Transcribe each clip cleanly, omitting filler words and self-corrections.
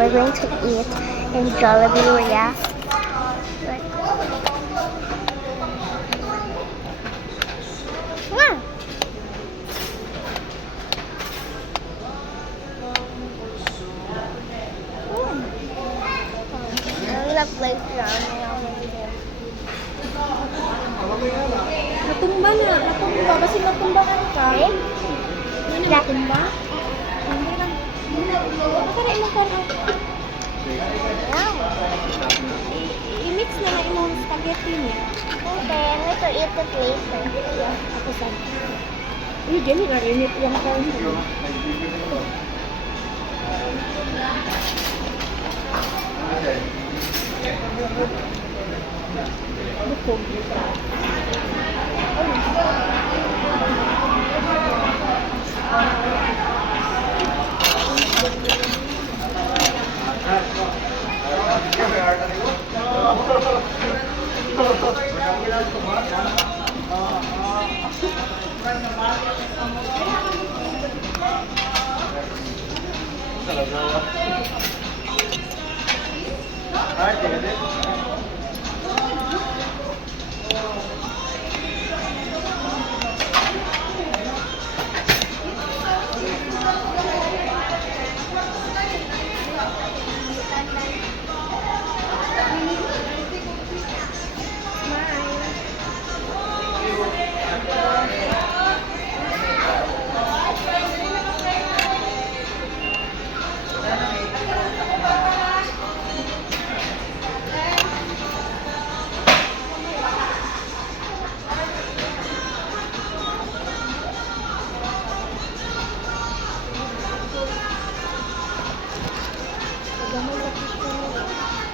we're going to eat in Jollibee, yeah. Wow. I'm gonna play around now. Natumba na. Natumba. Basi natumba ka. Okay? Hindi na natumba. Hindi lang. Nakakaray mo ko na. Wow. I-mix na na imong spaghetti niya. Okay, I'm going to eat it later. Ako saan? Uy, dyan yung narinit yung corn. Bukog.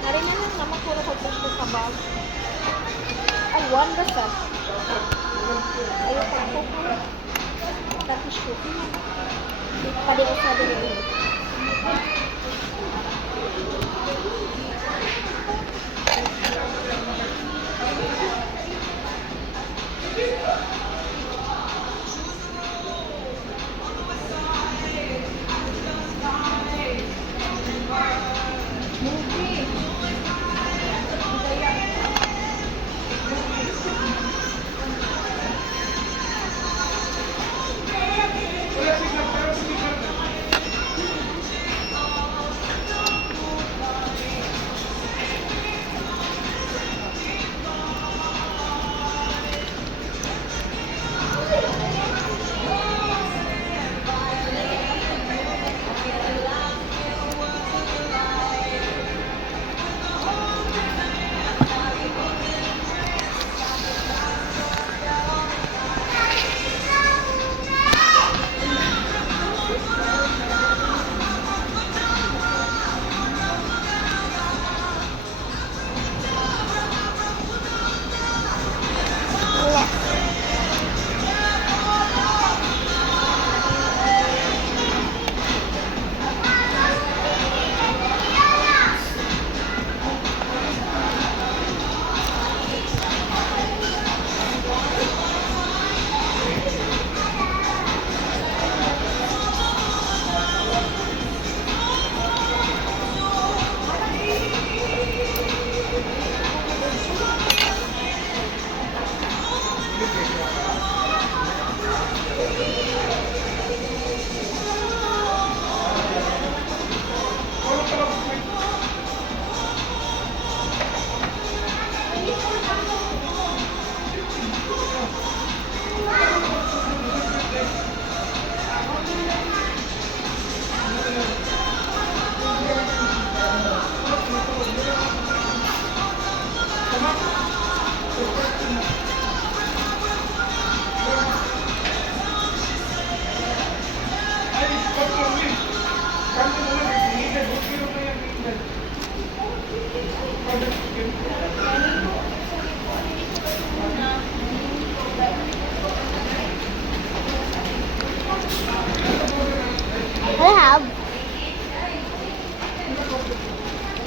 Nari na lang naman puro ko gusto sa bag. Ay, one basta. Ayaw pa po po. Tatisyo. Pwede ko sabi nyo.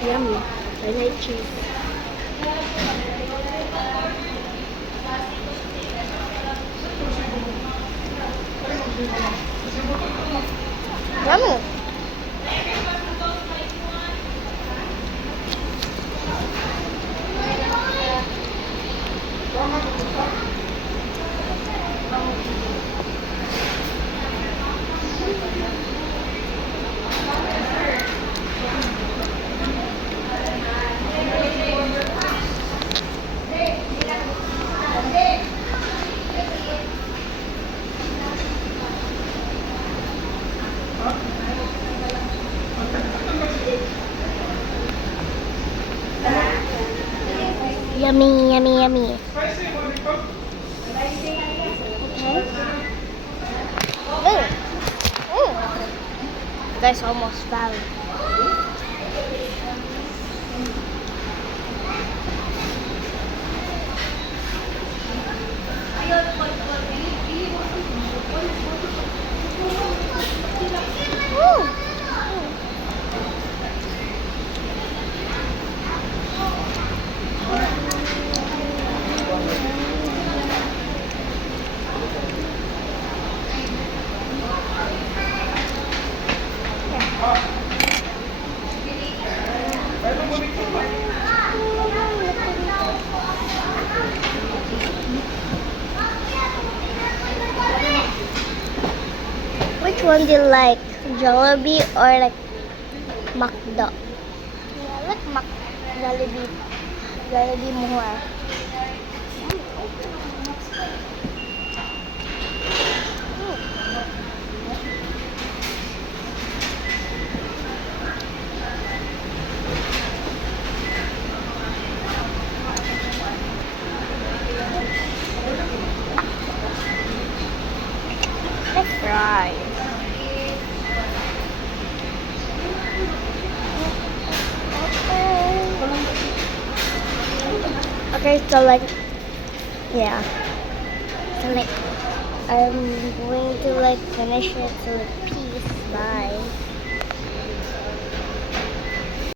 Yummy. I like cheese. Yummy. Yummy, yummy, yummy. Mm. Mm. You guys almost fell. Mm. Which one do you like? Jollibee or like McDo? Yeah, I like Jollibee. Jollibee more. Let's try. Okay, so like, yeah. So like, I'm going to like finish it. So like, peace, bye.